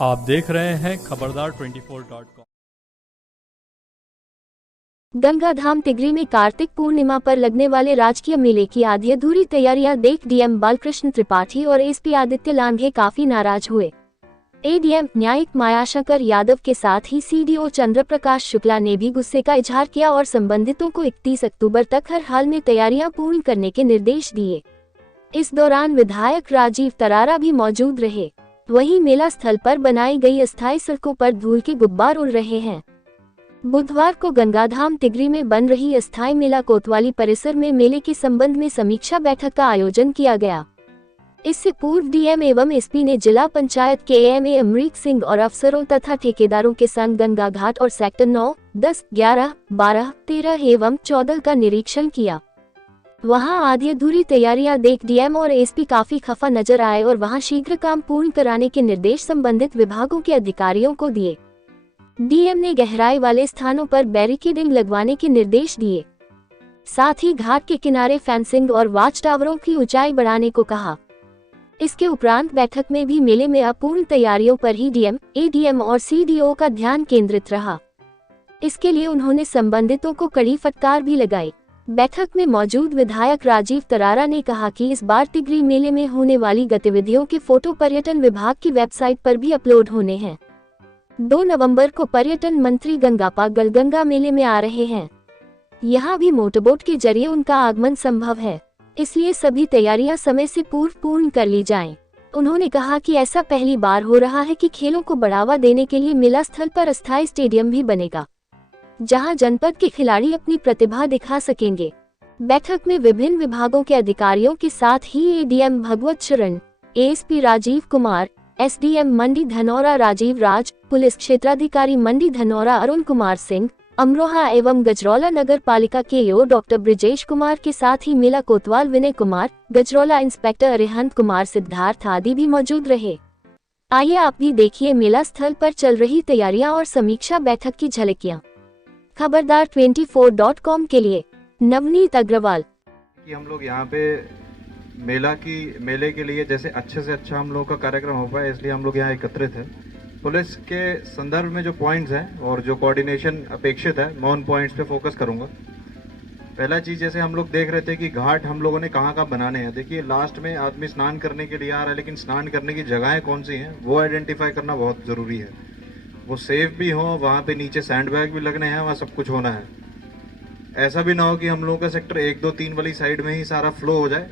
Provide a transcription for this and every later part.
आप देख रहे हैं खबरदार 24.com। गंगाधाम तिगरी में कार्तिक पूर्णिमा पर लगने वाले राजकीय मेले की आधी अधूरी तैयारियां देख डीएम बालकृष्ण त्रिपाठी और एसपी आदित्य लांघे काफी नाराज हुए। एडीएम न्यायिक मायाशंकर यादव के साथ ही सीडीओ चंद्र प्रकाश शुक्ला ने भी गुस्से का इजहार किया और संबंधितों को 31 अक्टूबर तक हर हाल में तैयारियां पूर्ण करने के निर्देश दिए। इस दौरान विधायक राजीव तरारा भी मौजूद रहे। वहीं मेला स्थल पर बनाई गई अस्थायी सड़कों पर धूल के गुब्बार उड़ रहे हैं। बुधवार को गंगाधाम तिगरी में बन रही अस्थायी मेला कोतवाली परिसर में मेले के संबंध में समीक्षा बैठक का आयोजन किया गया। इससे पूर्व डीएम एवं एसपी ने जिला पंचायत के एएमए अमरीक सिंह और अफसरों तथा ठेकेदारों के संग गंगा घाट और सेक्टर 9, 10, 11, 12, 13 एवं 14 का निरीक्षण किया। वहां आधी अधूरी तैयारियां देख डीएम और एसपी काफी खफा नजर आए और वहां शीघ्र काम पूर्ण कराने के निर्देश संबंधित विभागों के अधिकारियों को दिए। डीएम ने गहराई वाले स्थानों पर बैरिकेडिंग लगवाने के निर्देश दिए। साथ ही घाट के किनारे फेंसिंग और वॉच टावरों की ऊंचाई बढ़ाने को कहा। इसके उपरांत बैठक में भी मेले में अपूर्ण तैयारियों पर ही डीएम, एडीएम और सीडीओ का ध्यान केंद्रित रहा। इसके लिए उन्होंने संबंधितों को कड़ी फटकार भी लगाई। बैठक में मौजूद विधायक राजीव तरारा ने कहा कि इस बार तिगरी मेले में होने वाली गतिविधियों के फोटो पर्यटन विभाग की वेबसाइट पर भी अपलोड होने हैं। 2 नवंबर को पर्यटन मंत्री गंगापा गलगंगा मेले में आ रहे हैं। यहाँ भी मोटरबोट के जरिए उनका आगमन संभव है, इसलिए सभी तैयारियां समय से पूर्ण कर ली जाएं। उन्होंने कहा कि ऐसा पहली बार हो रहा है कि खेलों को बढ़ावा देने के लिए मेला स्थल पर अस्थायी स्टेडियम भी बनेगा, जहां जनपद के खिलाड़ी अपनी प्रतिभा दिखा सकेंगे। बैठक में विभिन्न विभागों के अधिकारियों के साथ ही एडीएम भगवत शरण, एएसपी राजीव कुमार, एसडीएम मंडी धनौरा राजीव राज, पुलिस क्षेत्राधिकारी मंडी धनौरा अरुण कुमार सिंह, अमरोहा एवं गजरौला नगर पालिका के ईओ डॉक्टर ब्रिजेश कुमार के साथ ही मेला कोतवाल विनय कुमार, गजरौला इंस्पेक्टर अरिहंत कुमार सिद्धार्थ आदि भी मौजूद रहे। आइए आप भी देखिए मेला स्थल पर चल रही तैयारियां और समीक्षा बैठक की झलकियां। खबरदार 24.com के लिए नवनीत अग्रवाल। कि हम लोग यहाँ पे मेले के लिए जैसे अच्छे से अच्छा हम लोगों का कार्यक्रम हो पाए, इसलिए हम लोग यहाँ एकत्रित हैं। पुलिस के संदर्भ में जो पॉइंट्स हैं और जो कोऑर्डिनेशन अपेक्षित है, मैं उन पॉइंट्स पे फोकस करूंगा। पहला चीज, जैसे हम लोग देख रहे थे कि घाट हम लोगों ने कहाँ कहाँ बनाने हैं। देखिए, लास्ट में आदमी स्नान करने के लिए आ रहा है, लेकिन स्नान करने की जगहें कौन सी हैं वो आइडेंटिफाई करना बहुत जरूरी है। वो सेफ भी हो, वहाँ पे नीचे सैंड बैग भी लगने हैं, वहाँ सब कुछ होना है। ऐसा भी ना हो कि हम लोगों का सेक्टर 1, 2, 3 वाली साइड में ही सारा फ्लो हो जाए,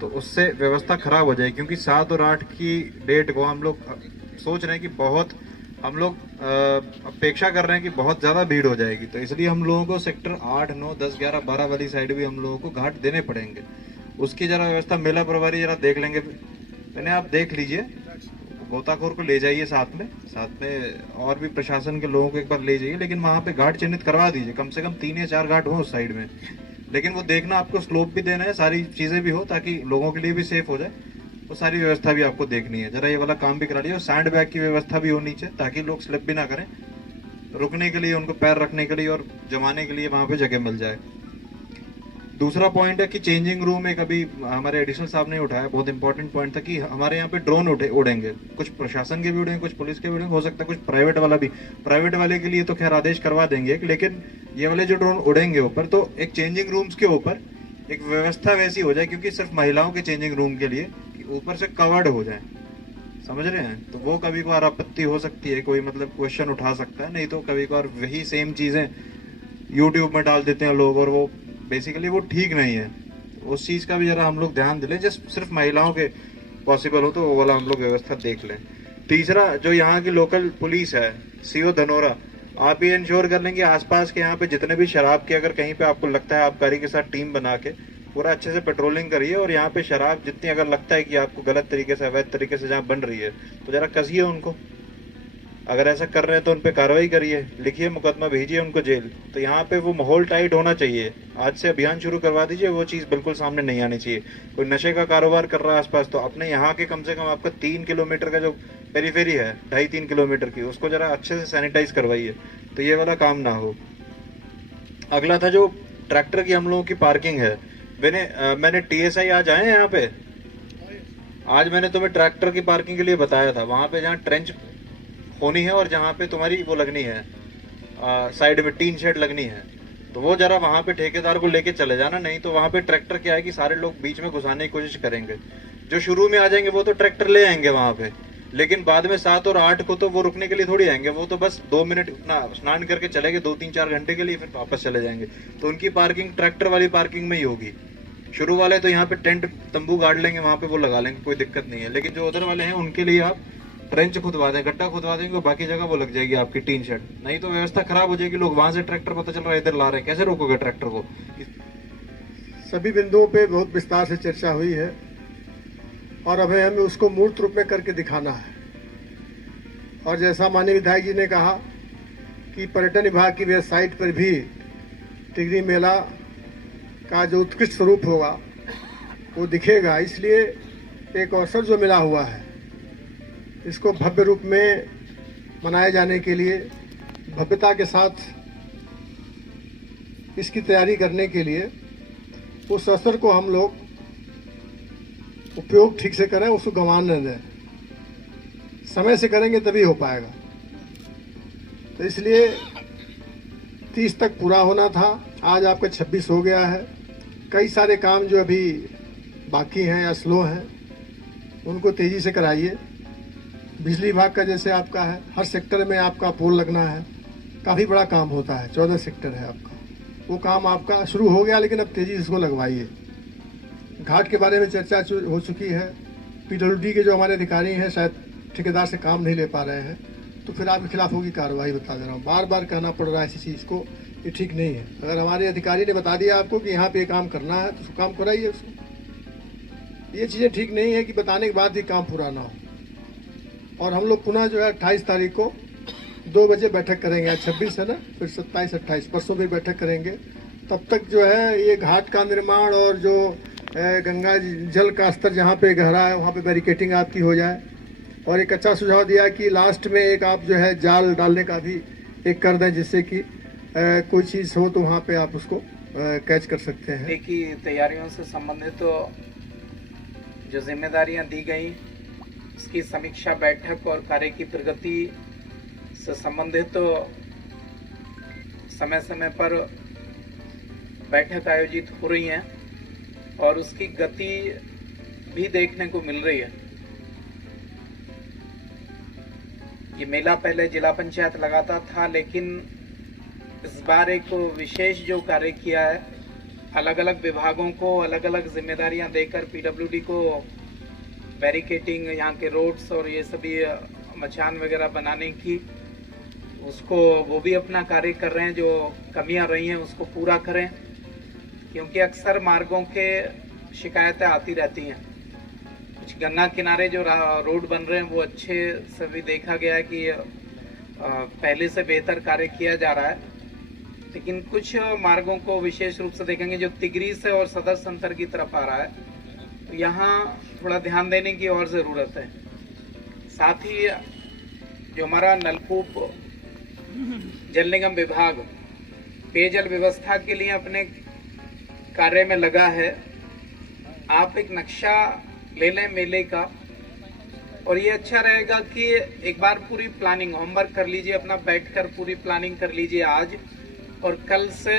तो उससे व्यवस्था खराब हो जाए। क्योंकि 7 और 8 की डेट को हम लोग सोच रहे हैं कि हम लोग अपेक्षा कर रहे हैं कि बहुत ज़्यादा भीड़ हो जाएगी, तो इसलिए हम लोगों को सेक्टर 8, 9, 10, 11, 12 वाली साइड भी हम लोगों को घाट देने पड़ेंगे। उसकी जरा व्यवस्था मेला प्रभारी जरा देख लेंगे। मैंने आप देख लीजिए, गोताखोर को ले जाइए साथ में और भी प्रशासन के लोगों को एक बार ले जाइए, लेकिन वहाँ पे घाट चिन्हित करवा दीजिए। कम से कम 3 या 4 घाट हो उस साइड में, लेकिन वो देखना, आपको स्लोप भी देना है, सारी चीज़ें भी हो, ताकि लोगों के लिए भी सेफ हो जाए। वो सारी व्यवस्था भी आपको देखनी है। जरा ये वाला काम भी करा लीजिए। और सैंड बैग की व्यवस्था भी होनी चाहिए, ताकि लोग स्लिप भी ना करें, रुकने के लिए, उनको पैर रखने के लिए और जमाने के लिए वहाँ पे जगह मिल जाए। दूसरा पॉइंट है कि चेंजिंग रूम एक अभी हमारे एडिशनल साहब ने उठाया, बहुत इंपॉर्टेंट पॉइंट था कि हमारे यहाँ पे ड्रोन उड़ेंगे। कुछ प्रशासन के भी उड़ेंगे, कुछ पुलिस के भी उड़ेंगे, हो सकता है कुछ प्राइवेट वाला भी। प्राइवेट वाले के लिए तो खैर आदेश करवा देंगे, लेकिन ये वाले जो ड्रोन उड़ेंगे ऊपर, तो एक चेंजिंग रूम्स के ऊपर एक व्यवस्था वैसी हो जाए, क्योंकि सिर्फ महिलाओं के चेंजिंग रूम के लिए ऊपर से कवर्ड हो जाए, समझ रहे हैं। तो वो कभी कभार आपत्ति हो सकती है, कोई मतलब क्वेश्चन उठा सकता है। नहीं तो कभी कभार वही सेम चीजें यूट्यूब में डाल देते हैं लोग, और वो बेसिकली वो ठीक नहीं है। उस चीज का भी जरा हम लोग ध्यान दिले, जस्ट सिर्फ महिलाओं के पॉसिबल हो तो वो वाला हम लोग व्यवस्था देख लें। तीसरा, जो यहाँ की लोकल पुलिस है, सीओ धनौरा, आप ये इंश्योर कर लेंगे आसपास के यहाँ पे जितने भी शराब के, अगर कहीं पे आपको लगता है, आबकारी के साथ टीम बना के पूरा अच्छे से पेट्रोलिंग करिए। और यहाँ पे शराब जितनी अगर लगता है कि आपको गलत तरीके से, अवैध तरीके से जहाँ बन रही है, तो जरा कसिए उनको। अगर ऐसा कर रहे हैं तो उन पे कार्रवाई करिए, लिखिए मुकदमा, भेजिए उनको जेल। तो यहाँ पे वो माहौल टाइट होना चाहिए। आज से अभियान शुरू करवा दीजिए, वो चीज़ बिल्कुल सामने नहीं आनी चाहिए। कोई नशे का कारोबार कर रहा है आसपास, तो अपने यहाँ के कम से कम आपका 3 किलोमीटर का जो पेरीफेरी है, 2.5-3 किलोमीटर की, उसको जरा अच्छे से सैनिटाइज करवाइए, तो ये वाला काम ना हो। अगला था जो ट्रैक्टर की हम लोगों की पार्किंग है। मैंने टीएसआई आज आए हैं यहाँ पे, आज मैंने तुम्हें ट्रैक्टर की पार्किंग के लिए बताया था। वहां पे जहाँ ट्रेंच होनी है और जहाँ पे तुम्हारी वो लगनी है साइड में टीन शेड लगनी है, तो वो जरा वहाँ पे ठेकेदार को लेके चले जाना। नहीं तो वहाँ पे ट्रैक्टर क्या है कि सारे लोग बीच में घुसाने की कोशिश करेंगे। जो शुरू में आ जाएंगे वो तो ट्रैक्टर ले आएंगे वहाँ पे, लेकिन बाद में 7 और 8 को तो वो रुकने के लिए थोड़ी आएंगे। वो तो बस 2 मिनट अपना स्नान करके चले गए, 2-3-4 घंटे के लिए, फिर वापस चले जाएंगे। तो उनकी पार्किंग ट्रैक्टर वाली पार्किंग में ही होगी। शुरू वाले तो यहाँ पे टेंट तंबू गाड़ लेंगे, वहाँ पे वो लगा लेंगे, कोई दिक्कत नहीं है। लेकिन जो उधर वाले हैं उनके लिए आप ट्रेंच खुदवा दें, गड्ढा खुदवा देंगे, बाकी जगह वो लग जाएगी आपकी टीन शेड। नहीं तो व्यवस्था खराब हो जाएगी। लोग वहां से ट्रैक्टर पता चल रहा है इधर ला रहे हैं, कैसे रोकोगे ट्रैक्टर को? सभी बिंदुओं पे बहुत विस्तार से चर्चा हुई है और अभी हमें उसको मूर्त रूप में करके दिखाना है। और जैसा माननीय विधायक जी ने कहा कि पर्यटन विभाग की वेबसाइट पर भी टिगरी मेला का जो उत्कृष्ट स्वरूप होगा वो दिखेगा। इसलिए एक अवसर जो मिला हुआ है, इसको भव्य रूप में मनाए जाने के लिए, भव्यता के साथ इसकी तैयारी करने के लिए उस अवसर को हम लोग उपयोग ठीक से करें, उसको गंवाने दें। समय से करेंगे तभी हो पाएगा। तो इसलिए 30 तक पूरा होना था, आज आपका 26 हो गया है। कई सारे काम जो अभी बाकी हैं या स्लो हैं उनको तेजी से कराइए। बिजली विभाग का जैसे आपका है, हर सेक्टर में आपका पोल लगना है, काफ़ी बड़ा काम होता है, 14 सेक्टर है आपका। वो काम आपका शुरू हो गया, लेकिन अब तेजी से इसको लगवाइए। घाट के बारे में चर्चा हो चुकी है। पीडब्ल्यूडी के जो हमारे अधिकारी हैं शायद ठेकेदार से काम नहीं ले पा रहे हैं, तो फिर आपके खिलाफ होगी कार्रवाई। बता दे रहा हूँ, बार बार कहना पड़ रहा है इसी चीज़ को, ये ठीक नहीं है। अगर हमारे अधिकारी ने बता दिया आपको कि यहाँ पे काम करना है तो काम कराइए उसको। ये चीज़ें ठीक नहीं है कि बताने के बाद ही काम पूरा ना हो। और हम लोग पुनः जो है 28 तारीख को 2 बजे बैठक करेंगे। आज 26 है ना, फिर 27-28 परसों भी बैठक करेंगे। तब तक जो है ये घाट का निर्माण और जो गंगा जल का स्तर जहाँ पे गहरा है वहाँ पे बैरिकेटिंग आपकी हो जाए। और एक अच्छा सुझाव दिया कि लास्ट में एक आप जो है जाल डालने का भी एक कर दें, जिससे कि कोई चीज़ हो तो वहाँ पे आप उसको कैच कर सकते हैं। देखिए, तैयारियों से संबंधित तो जो जिम्मेदारियां दी गई उसकी समीक्षा बैठक और कार्य की प्रगति से संबंधित तो समय समय पर बैठक आयोजित हो रही हैं और उसकी गति भी देखने को मिल रही है। ये मेला पहले जिला पंचायत लगाता था, लेकिन इस बार एक विशेष जो कार्य किया है, अलग अलग विभागों को अलग अलग जिम्मेदारियां देकर पीडब्ल्यूडी को बैरिकेटिंग, यहाँ के रोड्स और ये सभी मचान वगैरह बनाने की, उसको वो भी अपना कार्य कर रहे हैं। जो कमियां रही हैं उसको पूरा करें, क्योंकि अक्सर मार्गों के शिकायतें आती रहती हैं। कुछ गंगा किनारे जो रोड बन रहे हैं वो अच्छे से भी देखा गया है कि पहले से बेहतर कार्य किया जा रहा है, लेकिन कुछ मार्गों को विशेष रूप से देखेंगे जो तिगरी से और सदर संतर की तरफ आ रहा है, तो यहाँ थोड़ा ध्यान देने की और ज़रूरत है। साथ ही जो हमारा नलकूप जल निगम विभाग पेयजल व्यवस्था के लिए अपने कार्य में लगा है। आप एक नक्शा ले लें मेले का, और ये अच्छा रहेगा कि एक बार पूरी प्लानिंग होमवर्क कर लीजिए, अपना बैठकर पूरी प्लानिंग कर लीजिए आज और कल से,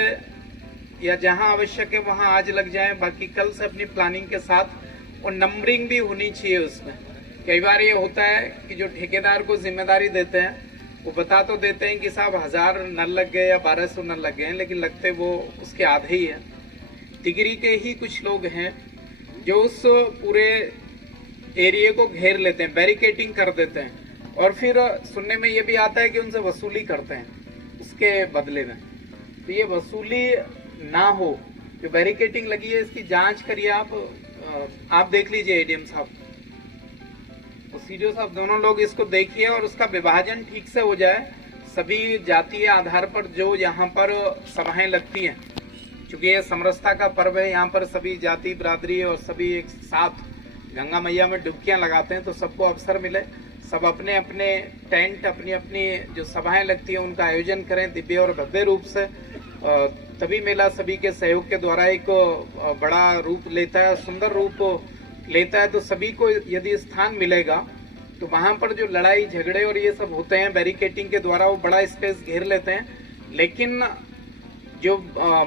या जहां आवश्यक है वहां आज लग जाए, बाकी कल से अपनी प्लानिंग के साथ। और नंबरिंग भी होनी चाहिए उसमें। कई बार ये होता है कि जो ठेकेदार को जिम्मेदारी देते हैं वो बता तो देते हैं कि साहब 1000 नल लग गए या 1200 नल लग गए हैं, लेकिन लगते वो उसके आधे ही है। तिगरी के ही कुछ लोग हैं जो उस पूरे एरिया को घेर लेते हैं, बैरिकेटिंग कर देते हैं, और फिर सुनने में ये भी आता है कि उनसे वसूली करते हैं उसके बदले में। तो ये वसूली ना हो, जो बैरिकेटिंग लगी है इसकी जांच करिए आप देख लीजिए एडीएम साहब और सीडीओ साहब, दोनों लोग इसको देखिए और उसका विभाजन ठीक से हो जाए। सभी जातीय आधार पर जो यहाँ पर सभाएं लगती हैं, चूंकि ये समरसता का पर्व है, यहाँ पर सभी जाति बिरादरी और सभी एक साथ गंगा मैया में डुबकियां लगाते हैं, तो सबको अवसर मिले, सब अपने अपने टेंट, अपनी अपनी जो सभाएं लगती हैं उनका आयोजन करें दिव्य और भव्य रूप से। तभी मेला सभी के सहयोग के द्वारा एक बड़ा रूप लेता है, सुंदर रूप लेता है। तो सभी को यदि स्थान मिलेगा तो वहां पर जो लड़ाई झगड़े और ये सब होते हैं बैरिकेटिंग के द्वारा, वो बड़ा स्पेस घेर लेते हैं, लेकिन जो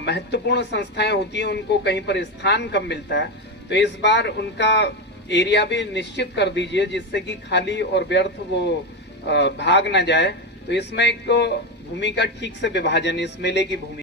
महत्वपूर्ण संस्थाएं होती हैं उनको कहीं पर स्थान कम मिलता है। तो इस बार उनका एरिया भी निश्चित कर दीजिए, जिससे कि खाली और व्यर्थ वो भाग ना जाए। तो इसमें एक भूमि का ठीक से विभाजन, इस मेले की भूमि